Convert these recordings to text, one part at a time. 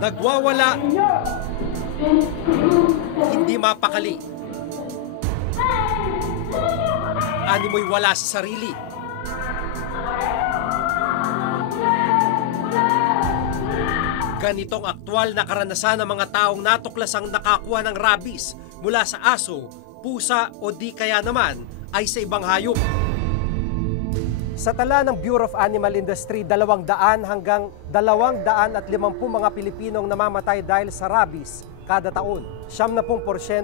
Nagwawala, hindi mapakali. Animoy wala sa sarili. Ganitong aktwal na karanasan ng mga taong natuklasang nakakuha ng rabies mula sa aso, pusa o di kaya naman ay sa ibang hayop. Sa tala ng Bureau of Animal Industry, 200 hanggang 250 mga Pilipinong namamatay dahil sa rabies kada taon. 70%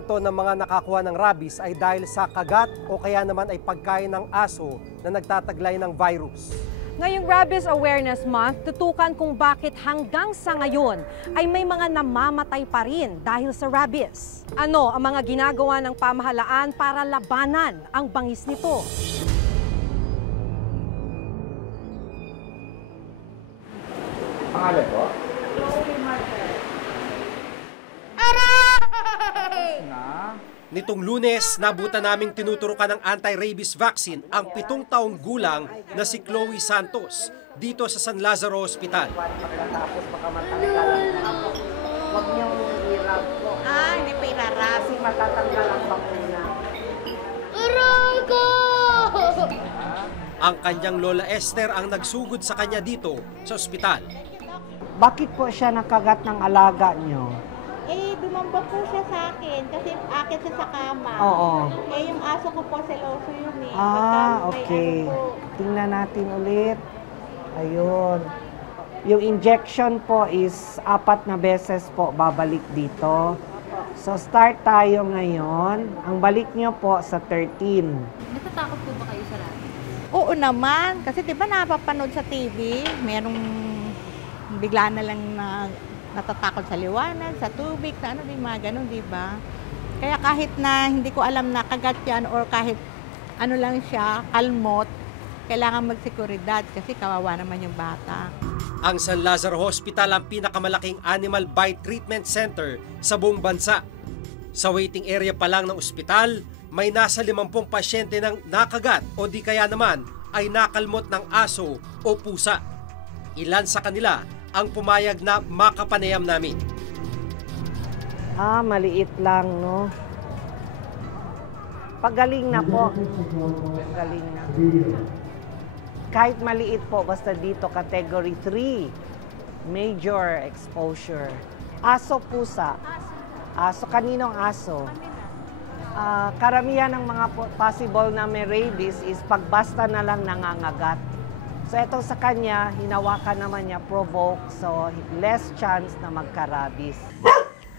ng mga nakakuha ng rabies ay dahil sa kagat o kaya naman ay pagkain ng aso na nagtataglay ng virus. Ngayong Rabies Awareness Month, tutukan kung bakit hanggang sa ngayon ay may mga namamatay pa rin dahil sa rabies. Ano ang mga ginagawa ng pamahalaan para labanan ang bangis nito? Pangalan po? Nitong Lunes, nabutan naming tinuturukan ng anti-rabies vaccine ang 7 taong gulang na si Chloe Santos dito sa San Lazaro Hospital. Pagkatapos baka matanggalan na. Huwag niyong hirap po. Hindi pa irarap. Kasi matatanggal ang bakuna. Ang kanyang lola Esther ang nagsugod sa kanya dito sa ospital. Bakit po siya nakagat ng alaga niyo? Dumambak po siya sa akin kasi akit siya sa kama. Oo. Yung aso ko po, seloso yun eh. Okay. Tingnan natin ulit. Ayun. Yung injection po is 4 na beses po babalik dito. So start tayo ngayon. Ang balik niyo po sa 13. Natatakot po ba kayo sa rabies? Oo naman. Kasi di ba napapanood sa TV, merong bigla na lang na natatakot sa liwanag, sa tubig, sa ano, di mga ganun, di ba? Kaya kahit na hindi ko alam na kagat yan or kahit ano lang siya, kalmot, kailangan magsekuridad kasi kawawa naman yung bata. Ang San Lazaro Hospital ang pinakamalaking animal bite treatment center sa buong bansa. Sa waiting area pa lang ng ospital, may nasa 50 pasyente ng nakagat o di kaya naman ay nakalmot ng aso o pusa. Ilan sa kanila ang pumayag na makapanayam namin. Maliit lang, no? Pagaling na po. Pagaling na. Kahit maliit po, basta dito, category 3. Major exposure. Aso, pusa. Aso, kaninong aso? Karamihan ng mga possible na may rabies is pagbasta na lang nangangagat. So ito sa kanya, hinawakan naman niya, provoke, so less chance na magka-rabies.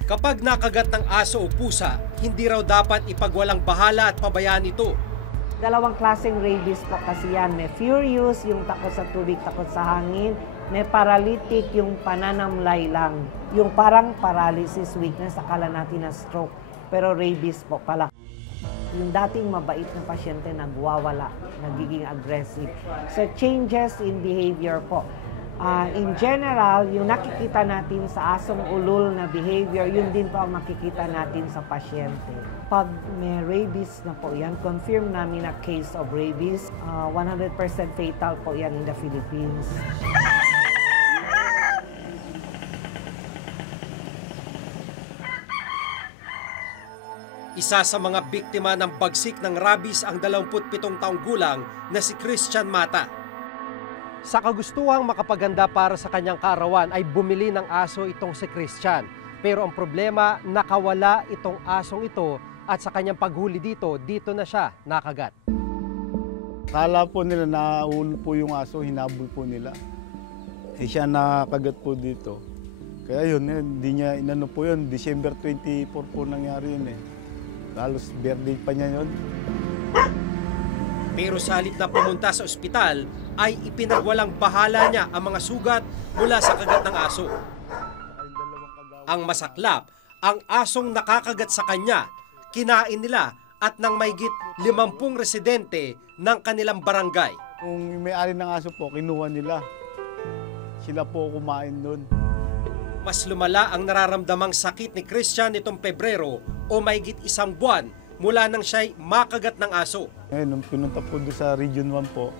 Kapag nakagat ng aso o pusa, hindi raw dapat ipagwalang bahala at pabayaan ito. 2 klaseng rabies po kasi yan. May furious, yung takot sa tubig, takot sa hangin. May paralytic, yung pananamlay lang. Yung parang paralysis, weakness, akala natin na stroke. Pero rabies po pala. Yung dating mabait na pasyente nagwawala, nagiging aggressive. So changes in behavior po. In general, yung nakikita natin sa asong ulol na behavior, yun din po ang makikita natin sa pasyente. Pag may rabies na po yan, confirm namin na case of rabies, 100% fatal po yan in the Philippines. Isa sa mga biktima ng bagsik ng rabies ang 27 taong gulang na si Christian Mata. Sa kagustuhang makapaganda para sa kanyang kaarawan ay bumili ng aso itong si Christian. Pero ang problema, nakawala itong asong ito at sa kanyang paghuli dito na siya nakagat. Kala po nila naahul po yung aso, hinabol po nila. Siya nakagat po dito. Kaya yun, hindi niya inano po yun. December 24 po nangyari yun eh. Halos birthday pa niya yun. Pero sa halip na pumunta sa ospital, ay ipinagwalang bahala niya ang mga sugat mula sa kagat ng aso. Ang masaklap, ang asong nakakagat sa kanya, kinain nila at nang mahigit 50 residente ng kanilang barangay. Kung may-ari ng aso po, kinuha nila. Sila po kumain doon. Mas lumala ang nararamdamang sakit ni Christian nitong Pebrero o mahigit 1 buwan mula nang siya'y makagat ng aso. Nung pinunta po doon sa Region 1 po,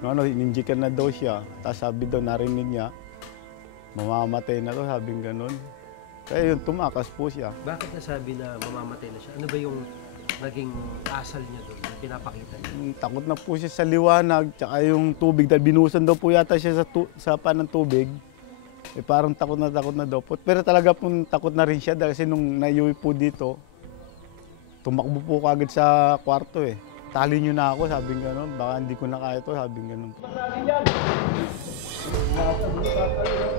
ininjikan na daw siya. Tapos sabi daw, narinig niya, Mamamatay na to, sabing ganun. Kaya yun, tumakas po siya. Bakit nasabi na mamamatay na siya? Ano ba yung naging asal niya doon na pinapakita niya? Takot na po siya sa liwanag, tsaka yung tubig. Dahil binuhusan daw po yata siya sa panang tubig. Parang takot na daw po. Pero talaga po takot na rin siya dahil kasi nung naiuwi po dito, tumakbo po kagad sa kwarto eh. Tali niyo na ako, sabing gano'n. Baka hindi ko na kaya ito, sabing gano'n.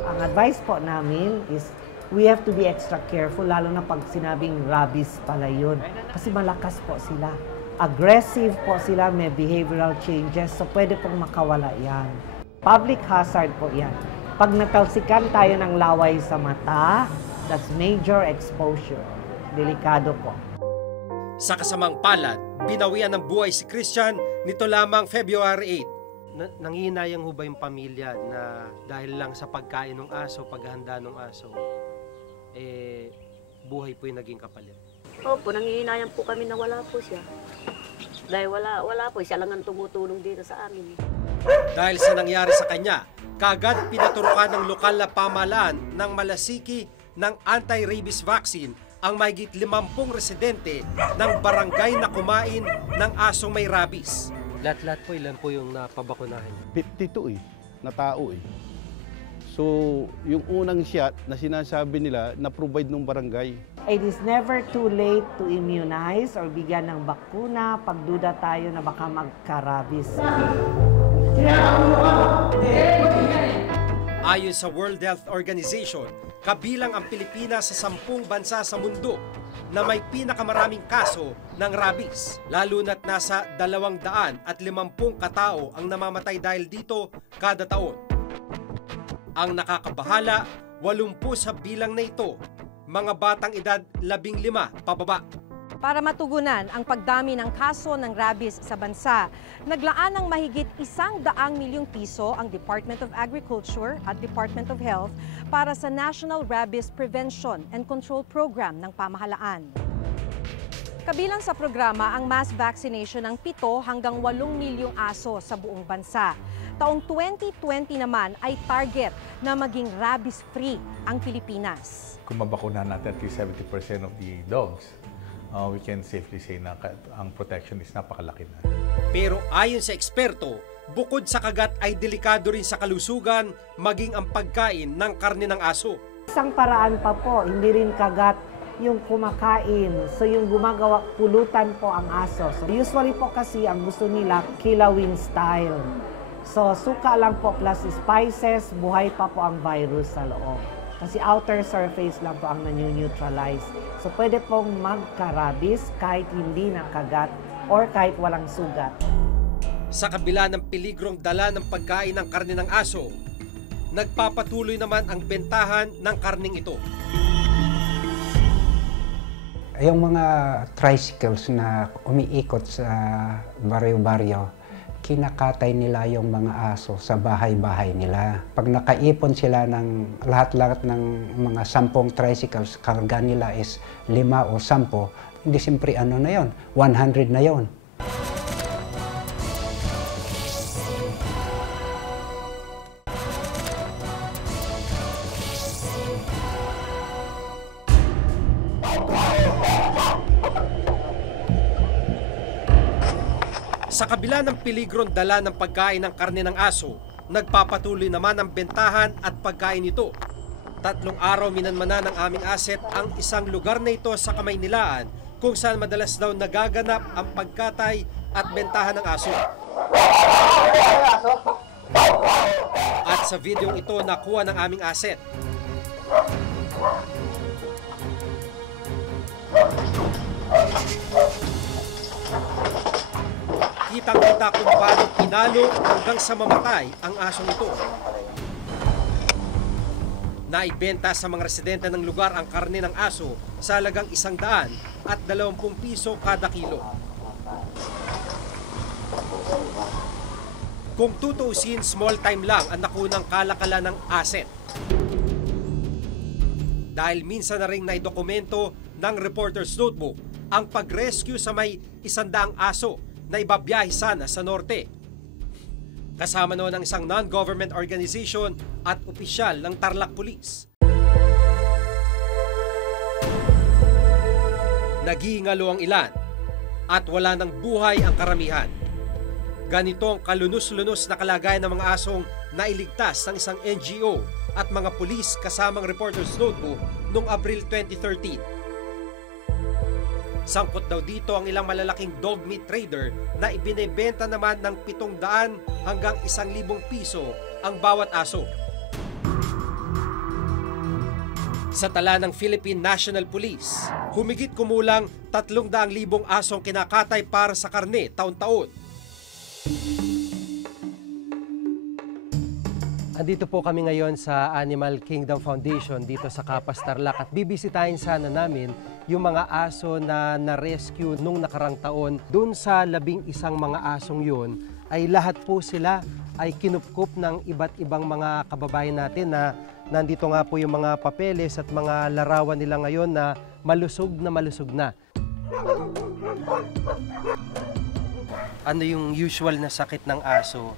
Ang advice po namin is we have to be extra careful, lalo na pag sinabing rabies pala yun. Kasi malakas po sila. Aggressive po sila, may behavioral changes, so pwede pong makawala yan. Public hazard po yan. Pag natalsikan tayo ng laway sa mata, that's major exposure. Delikado po. Sa kasamang palad, binawian ng buhay si Christian nito lamang February 8. Nangihinayang ho ba yung pamilya na dahil lang sa pagkain ng aso, paghahanda ng aso, buhay po yung naging kapalit? Opo, nangihinayang po kami na wala po siya. Dahil wala po, siya lang ang tumutulong dito sa amin. Dahil sa nangyari sa kanya, kagad pinaturukan ng lokal na pamahalaan ng Malasiki ng anti-rabies vaccine ang mahigit 50 residente ng barangay na kumain ng asong may rabies. Lahat-lahat po, ilan po yung napabakunahan? 52 na tao eh. So, yung unang shot na sinasabi nila na provide ng barangay. It is never too late to immunize or bigyan ng bakuna pagduda tayo na baka magka-rabies. Ayon sa World Health Organization, kabilang ang Pilipinas sa 10 bansa sa mundo na may pinakamaraming kaso ng rabies. Lalo na't nasa 250 katao ang namamatay dahil dito kada taon. Ang nakakabahala, 80 sa bilang na ito, mga batang edad 15 pababa. Para matugunan ang pagdami ng kaso ng rabies sa bansa, naglaan ng mahigit 100 milyong piso ang Department of Agriculture at Department of Health para sa National Rabies Prevention and Control Program ng pamahalaan. Kabilang sa programa ang mass vaccination ng 7 hanggang 8 milyong aso sa buong bansa. Taong 2020 naman ay target na maging rabies-free ang Pilipinas. Kung mabakunahan natin at least 70% of the dogs, we can safely say na ang protection is napakalaki na. Pero ayon sa eksperto, bukod sa kagat ay delikado rin sa kalusugan maging ang pagkain ng karne ng aso. Isang paraan pa po, hindi rin kagat yung kumakain. So yung gumagawa, pulutan po ang aso. So usually po kasi ang gusto nila, kilawin style. So suka lang po plus spices, buhay pa po ang virus sa loob. Kasi outer surface lang po ang nanu-neutralize. So pwede pong magka-rabies kahit hindi nakagat or kahit walang sugat. Sa kabila ng peligrong dala ng pagkain ng karne ng aso, nagpapatuloy naman ang bentahan ng karning ito. Yung mga tricycles na umiikot sa baryo-baryo, kinakatay nila yung mga aso sa bahay-bahay nila. Pag nakaipon sila ng lahat-lahat ng mga 10 tricycles, karga nila is 5 o 10, hindi siyempre ano na yon, 100 na yon. Sa kabila ng peligron dala ng pagkain ng karne ng aso, nagpapatuloy naman ang bentahan at pagkain nito. 3 araw minanmana ng aming asset ang isang lugar na ito sa Kamaynilaan kung saan madalas daw nagaganap ang pagkatay at bentahan ng aso. At sa videong ito nakuha ng aming asset. Kitang-kita kung paano pinalo hanggang sa mamatay ang asong ito. Naibenta sa mga residente ng lugar ang karne ng aso sa halagang 100 at 20 piso kada kilo. Kung tutuusin, small time lang ang nakunang kalakalan ng asset. Dahil minsan na rin naidokumento ng Reporter's Notebook ang pag-rescue sa may 100 aso na ibabiyahe sana sa norte. Kasama noon ang isang non-government organization at opisyal ng Tarlac Police. Nagingalo ang ilan at wala ng buhay ang karamihan. Ganito ang kalunos-lunos na kalagayan ng mga asong nailigtas ng isang NGO at mga pulis kasamang Reporter's Notebook noong Abril 2013. Sangkot daw dito ang ilang malalaking dog meat trader na ibinebenta naman ng 700 hanggang 1,000 piso ang bawat aso. Sa tala ng Philippine National Police, humigit kumulang 300,000 asong kinakatay para sa karne taon-taon. Andito po kami ngayon sa Animal Kingdom Foundation dito sa Capas, Tarlac at bibisitahin sana namin yung mga aso na na-rescue nung nakarang taon. Doon sa 11 mga asong yun ay lahat po sila ay kinupkup ng iba't ibang mga kababayan natin na nandito nga po yung mga papeles at mga larawan nila ngayon na malusog na. Ano yung usual na sakit ng aso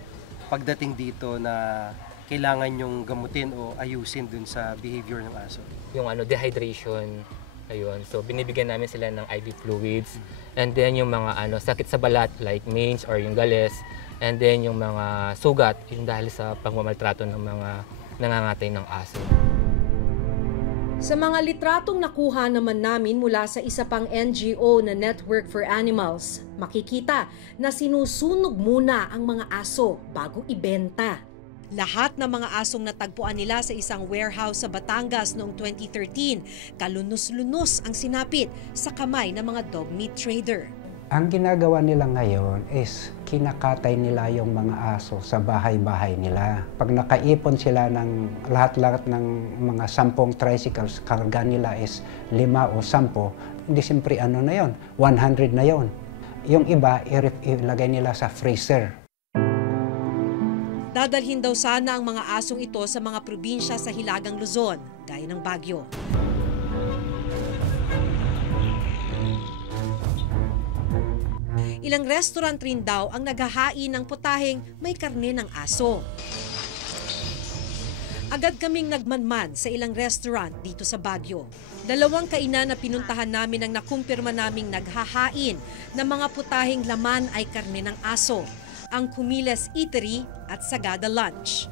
pagdating dito na kailangan yung gamutin o ayusin dun sa behavior ng aso? Yung dehydration, ayun. So binibigyan namin sila ng IV fluids. And then yung mga sakit sa balat like mange or yung gales. And then yung mga sugat, yung dahil sa pagmamaltrato ng mga nangangatay ng aso. Sa mga litratong nakuha naman namin mula sa isa pang NGO na Network for Animals, makikita na sinusunog muna ang mga aso bago ibenta. Lahat ng mga asong natagpuan nila sa isang warehouse sa Batangas noong 2013, kalunos-lunos ang sinapit sa kamay ng mga dog meat trader. Ang ginagawa nila ngayon is kinakatay nila yung mga aso sa bahay-bahay nila. Pag nakaipon sila ng lahat-lahat ng mga 10 tricycles, karga nila is 5 o 10, hindi siyempre na yon, 100 na yon. Yung iba, ilagay nila sa freezer. Dadalhin daw sana ang mga asong ito sa mga probinsya sa Hilagang Luzon, gaya ng Baguio. Ilang restaurant rin daw ang naghahain ng putaheng may karne ng aso. Agad kaming nagmanman sa ilang restaurant dito sa Baguio. 2 kainan na pinuntahan namin ang nakumpirma naming naghahain ng mga putaheng laman ay karne ng aso, ang Kumiles Eatery at Sagada Lunch.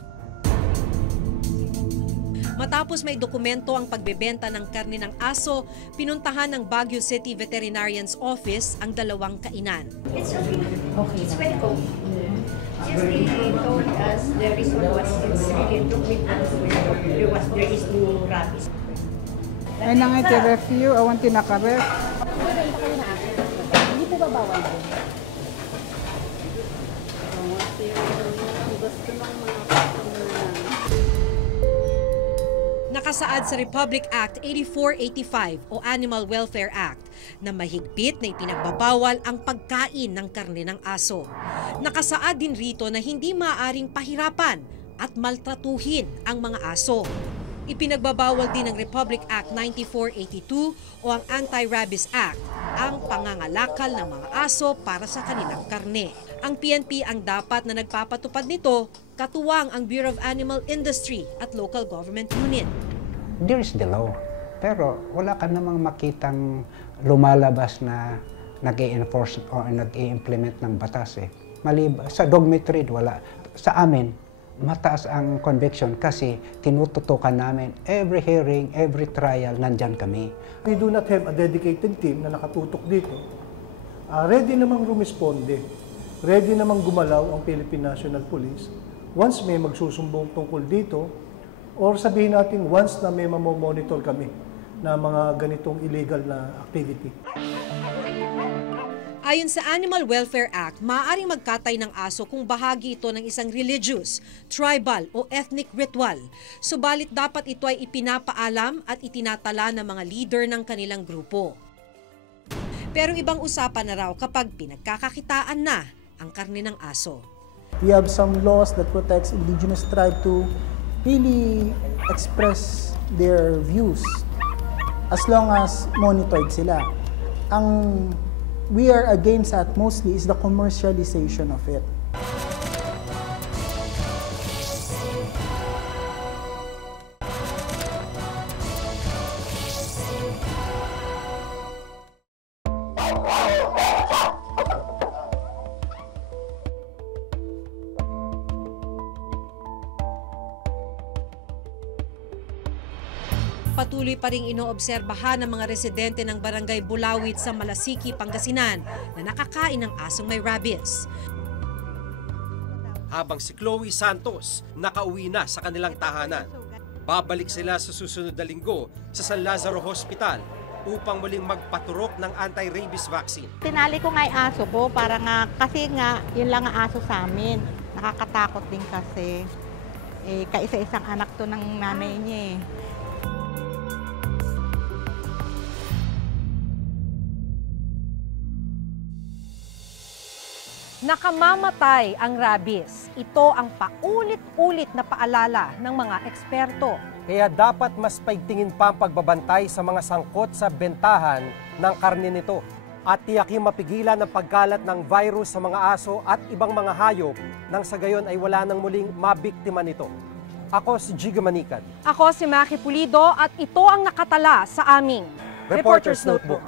Matapos may dokumento ang pagbebenta ng karne ng aso, pinuntahan ng Baguio City Veterinarian's Office ang 2 kainan. It's okay. It's well cooked. Just they told us the reason was it's really took with there is no rabies. Ay nangiti review, awan tinaka-ref. Hindi po ba bawal din? Nakasaad sa Republic Act 8485 o Animal Welfare Act na mahigpit na ipinagbabawal ang pagkain ng karne ng aso. Nakasaad din rito na hindi maaaring pahirapan at maltratuhin ang mga aso. Ipinagbabawal din ng Republic Act 9482 o ang Anti-Rabies Act ang pangangalakal ng mga aso para sa kanilang karne. Ang PNP ang dapat na nagpapatupad nito, katuwang ang Bureau of Animal Industry at local government unit. There is the law, pero wala ka namang makitang lumalabas na nag-i-enforce o nag-i-implement ng batas eh. Sa dog meat trade, wala. Sa amin, mataas ang conviction kasi tinututukan namin every hearing, every trial, nandyan kami. We do not have a dedicated team na nakatutok dito. Ready namang rumisponde, ready namang gumalaw ang Philippine National Police once may magsusumbong tungkol dito or sabihin natin once na may mamomonitor kami na mga ganitong illegal na activity. Ayon sa Animal Welfare Act, maaaring magkatay ng aso kung bahagi ito ng isang religious, tribal o ethnic ritual. Subalit dapat ito ay ipinapaalam at itinatala ng mga leader ng kanilang grupo. Pero ibang usapan na raw kapag pinagkakakitaan na ang karne ng aso. We have some laws that protects indigenous tribe to really express their views as long as monitored sila. Ang we are against that mostly is the commercialization of it. patuloy pa ring inoobserbahan ng mga residente ng Barangay Bulawit sa Malasiki, Pangasinan na nakakain ng asong may rabies. Habang si Chloe Santos nakauwi na sa kanilang tahanan. Babalik sila sa susunod na linggo sa San Lazaro Hospital upang muling magpaturok ng anti-rabies vaccine. Tinali ko nga yung aso ko para nga, kasi nga, yun lang ang aso sa amin. Nakakatakot din kasi. Kaisa-isang anak to ng nanay niya eh. Nakamamatay ang rabies. Ito ang paulit-ulit na paalala ng mga eksperto. Kaya dapat mas paigtingin pa ang pagbabantay sa mga sangkot sa bentahan ng karne nito at tiyaking mapigilan ang pagkalat ng virus sa mga aso at ibang mga hayop nang sa gayon ay wala nang muling mabiktima nito. Ako si Giga Manikan. Ako si Maki Pulido at ito ang nakatala sa aming Reporter's Notebook.